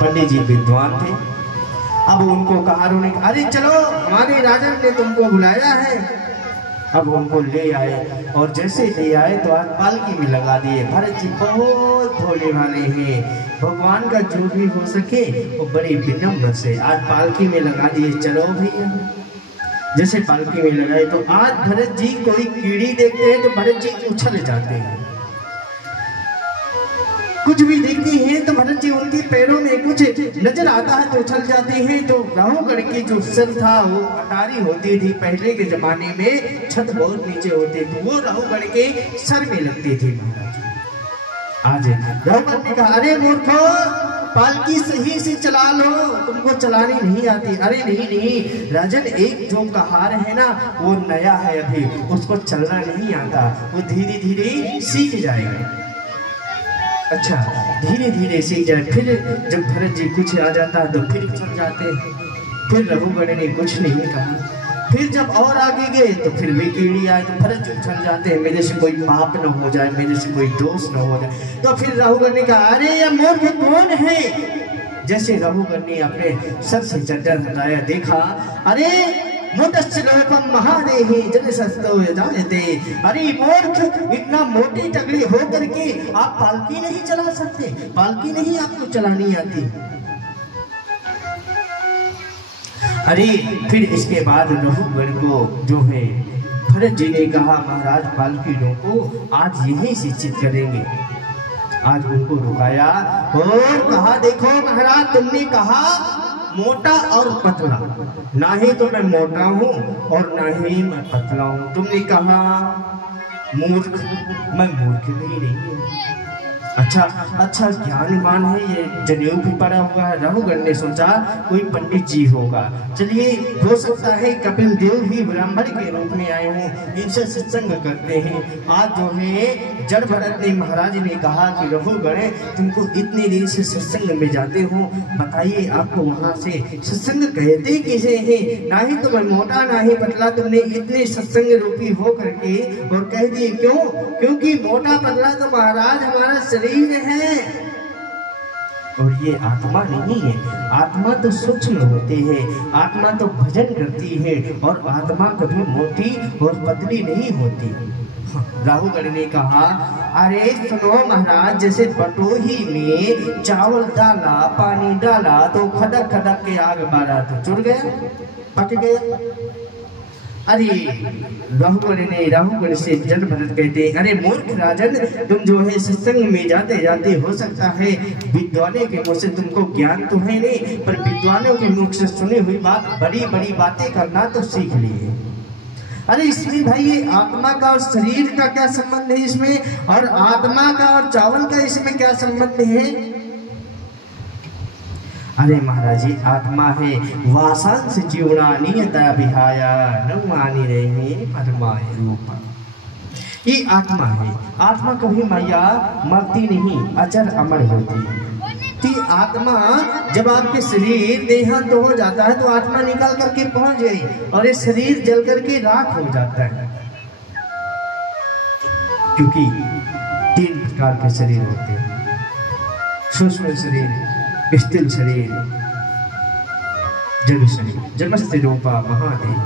पंडित जी विद्वान थे। अब उनको कहा, उन्होंने कहा अरे चलो हमारे राजा ने तुमको बुलाया है। अब उनको ले आए और जैसे ले आए तो आज पालकी में लगा दिए। भरत जी बहुत भोले वाले हैं, भगवान का जो भी हो सके वो बड़े विनम्र से आज पालकी में लगा दिए। चलो भैया, जैसे पालकी में लगाए तो आज भरत जी कोई कीड़ी देखते हैं तो भरत जी उछल जाते हैं, कुछ भी देखते हैं तो भरत जी उनके पैरों में कुछ नजर आता है तो उछल जाते हैं। तो राहुगढ़ की जो सर था वो अटारी होती थी, पहले के जमाने में छत बहुत नीचे होते थे, वो राहुगढ़ के सर में लगती थी। महाराज आज राहुगढ़ ने कहा अरे मूर्खो, पालकी सही से चला लो, तुमको चलानी नहीं आती। अरे नहीं नहीं राजन, एक जो कहार है ना वो नया है, अभी उसको चलना नहीं आता, वो धीरे धीरे सीख जाएगा। अच्छा, धीरे धीरे सीख जाए। फिर जब भरत जी कुछ आ जाता तो फिर चल जाते। फिर रघुगण ने कुछ नहीं कहा। फिर जब और आगे गए तो फिर भी कीड़ी आए तो भरत जी चल जाते हैं, मेरे से कोई पाप न हो जाए, मेरे से कोई दोष न हो जाए। तो फिर रघुगण ने कहा अरे ये मूर्ख कौन है। जैसे रघुगण ने अपने सर से चद्दर हटाया, देखा अरे महादेही जन सस्तो जाते। अरे मूर्ख, इतना मोटी टकली हो करके आप पालकी नहीं चला सकते, पालकी नहीं आपको चलानी आती। अरे फिर इसके बाद रघुगण को जो है भरत जी ने कहा महाराज पालकी को आज यही शिक्षित करेंगे। आज उनको रुकाया और कहा देखो महाराज, तुमने कहा मोटा और पतला, ना ही तो मैं मोटा हूँ और ना ही मैं पतला हूँ। तुमने कहा मूर्ख, मैं मूर्ख नहीं हूँ। अच्छा ज्ञानवान है, ये जनेऊ भी पड़ा हुआ है। रघुगण ने सोचा कोई पंडित जी होगा, चलिए हो सकता है कपिल देव भी ब्राह्मण के रूप में आए हों, इनसे सत्संग करते हैं। आज जो है जड़ भरत ने महाराज ने कहा कि रघुगण तुमको इतने दिन से सत्संग में जाते हो, बताइए आपको वहां से सत्संग कहते किसे हैं। ना ही तो मैं मोटा ना ही पतला, तुमने इतने सत्संग रूपी हो करके और कह दिए क्यों? क्योंकि मोटा पतला तो महाराज हमारा शरीर है और ये आत्मा नहीं है। आत्मा तो सूक्ष्म होते हैं, आत्मा तो भजन करती है और आत्मा कभी मोटी और पतली नहीं होती। राहुगण ने कहा अरे सुनो महाराज, जैसे बटोही में चावल डाला, पानी डाला तो खदक खदक के आग बारा तो चुर गया, पक गया। अरे राहुगण से जड़ भरत कहते अरे मूर्ख राजन, तुम जो है सत्संग में जाते जाते हो सकता है विद्वानों के मुंह से तुमको ज्ञान तो है नहीं, पर विद्वानों के मुख से सुनी हुई बात, बड़ी बड़ी बातें करना तो सीख लिए। अरे इसमें भाई ये आत्मा का और शरीर का क्या संबंध है इसमें, और आत्मा का और चावल का इसमें क्या संबंध है? अरे महाराज जी, आत्मा है वासांश जीवना नियता विहाया न मानी रहे परमाय रूपा। ये आत्मा है, आत्मा कभी मैया मरती नहीं, अजर अमर होती है। कि आत्मा जब आपके शरीर देहांत हो जाता है तो आत्मा निकल करके पहुंच गई और ये शरीर जल करके राख हो जाता है। क्योंकि 3 प्रकार के शरीर होते हैं, सूक्ष्म शरीर, स्थूल शरीर, जल शरीर। जलस्थ रूपा महादेव,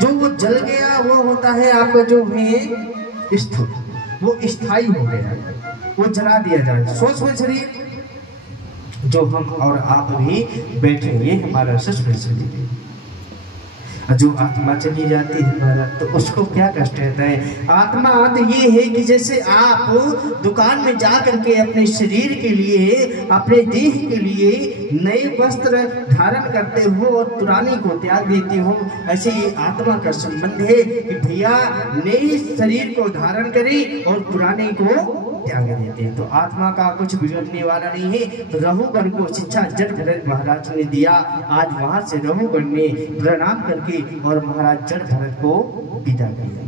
जो वो जल गया वो होता है आपका जो है स्थूल, वो स्थायी हो गया, वो जला दिया जाए। सूक्ष्म शरीर जो हम और आप भी बैठे, ये हमारा सूक्ष्म शरीर है। जो आत्मा चली जाती है महाराज तो उसको क्या कष्ट रहता है। आत्मा तो ये है कि जैसे आप दुकान में जा करके अपने शरीर के लिए, अपने देह के लिए नए वस्त्र धारण करते हो और पुराने को त्याग देते हो, ऐसे ही आत्मा का संबंध है कि भैया नए शरीर को धारण करें और पुराने को त्याग देते हैं। तो आत्मा का कुछ बिगड़ने वाला नहीं है। तो रघुगण को शिक्षा जड़ भरत महाराज ने दिया। आज वहां से रघुगण ने प्रणाम करके और महाराज जड़ भरत को विदा किया।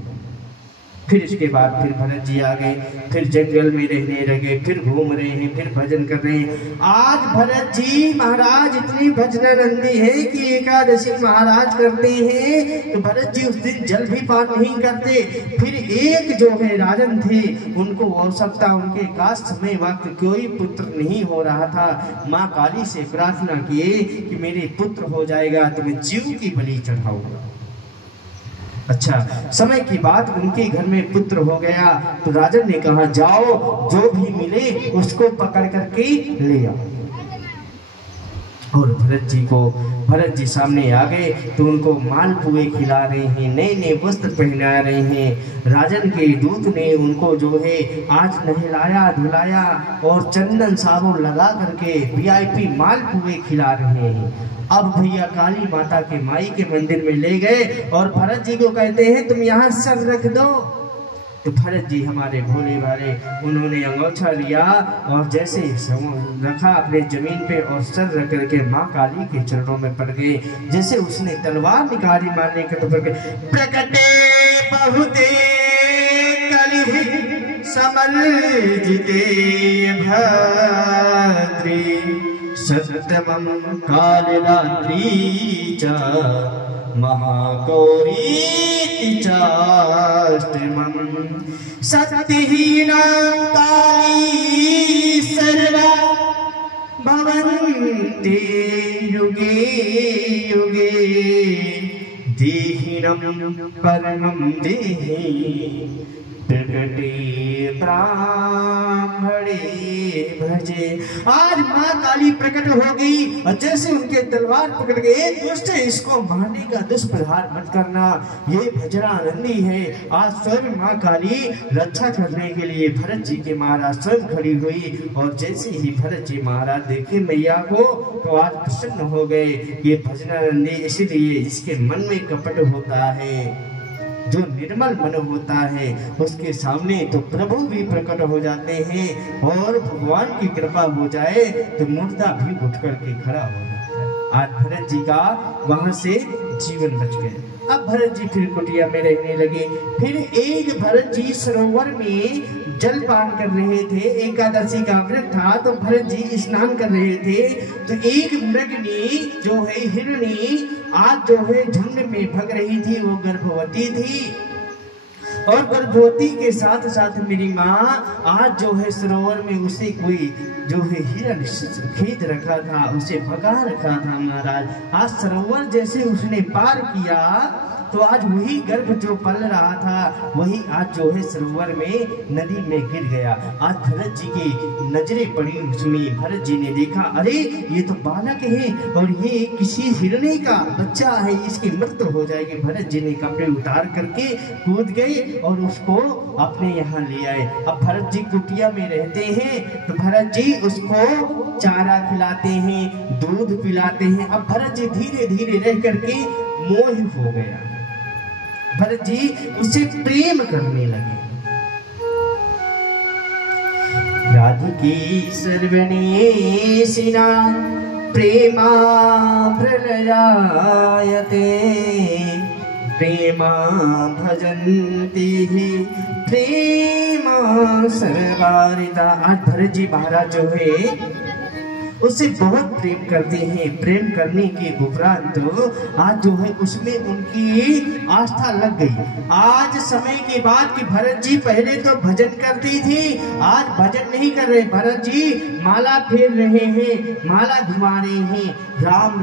फिर इसके बाद फिर भरत जी आ गए, फिर जंगल में रहने लगे, फिर घूम रहे हैं, फिर भजन कर रहे हैं। आज भरत जी महाराज इतनी भजनानंदी है कि एकादशी महाराज करते हैं तो भरत जी उस दिन जल भी पान नहीं करते। फिर एक जो है राजन थे, उनको आवश्यकता, उनके काश समय वक्त कोई पुत्र नहीं हो रहा था, माँ काली से प्रार्थना किए कि मेरे पुत्र हो जाएगा तो मैं जीव की बलि चढ़ाऊंगा। अच्छा, समय की बात, उनके घर में पुत्र हो गया तो राजन ने कहा जाओ जो भी मिले उसको पकड़ करके ले आओ। और भरत जी सामने आ गए तो उनको मालपुए खिला रहे हैं, नए नए वस्त्र पहना रहे हैं। राजन के दूत ने उनको जो है आज नहलाया धुलाया और चंदन साबुन लगा करके VIP मालपुए खिला रहे हैं। अब भैया काली माता के माई के मंदिर में ले गए और भरत जी को कहते हैं तुम यहाँ सर रख दो। तो भरत जी हमारे भोले भाले, उन्होंने अंगोछा लिया और जैसे रखा अपने जमीन पे और सर रख करके माँ काली के चरणों में पड़ गए। जैसे उसने तलवार निकाली मारने के तो प्रकटे बहुते कलि समल जिते भद्री सत्यमं कालरात्रि च महागौरी चाष्टमं सत्यहीना काली सर्वा भवन्ति युगे युगे देहिनं परमं देहि प्रकटे ब्राह्मणे भजे। आज माँ काली प्रकट हो गई और जैसे उनके तलवार पकड़ गए, दुष्ट इसको मारने का दुष्प्रहार मत करना, ये भजनानंदी है। आज स्वयं माँ काली रक्षा करने के लिए भरत जी के महाराज स्वयं खड़ी हुई और जैसे ही भरत जी महाराज देखे मैया को तो आज प्रसन्न हो गए। ये भजनानंदी इसलिए इसके मन में कपट होता है, जो निर्मल मन होता है उसके सामने तो प्रभु भी प्रकट हो जाते हैं और भगवान की कृपा हो जाए तो मुर्दा भी उठ करके खड़ा हो जाता है। आज भरत जी का वहां से जीवन बच गया। अब भरत जी फिर कुटिया में रहने लगे। फिर एक भरत जी सरोवर में जल पान कर रहे थे, एकादशी का व्रत था तो भरत जी स्नान कर रहे थे तो एक मृगनी जो है हिरणी आज जो है झुंड में भग रही थी, वो गर्भवती थी और गर्भवती के साथ साथ मेरी माँ आज जो है सरोवर में उसे कोई जो है हिरण खींच रखा था, उसे भगा रखा था महाराज। आज सरोवर जैसे उसने पार किया तो आज वही गर्भ जो पल रहा था वही आज जो है सरोवर में नदी में गिर गया। आज भरत जी की नजरें पड़ी उसमें, भरत जी ने देखा अरे ये तो बालक है और ये किसी हिरणी का बच्चा है, इसकी मृत्यु हो जाएगी। भरत जी ने कपड़े उतार करके कूद गए और उसको अपने यहाँ ले आए। अब भरत जी कुटिया में रहते हैं तो भरत जी उसको चारा खिलाते हैं, दूध पिलाते हैं। अब भरत जी धीरे धीरे रह करके मोह हो गया, भरत जी उससे प्रेम करने लगे। राधिकी सर्वनेशिना प्रेमा प्रलयायते प्रेमा भजन्ति प्रेमा सर्वारिता। आज भरत जी महाराज जो है उससे बहुत प्रेम करते हैं। प्रेम करने के उपरांत आज जो है उसमें उनकी आस्था लग गई। आज समय के बाद कि भरत जी पहले तो भजन करती थी, आज भजन नहीं कर रहे, भरत जी माला फेर रहे हैं, माला घुमा रहे हैं। राम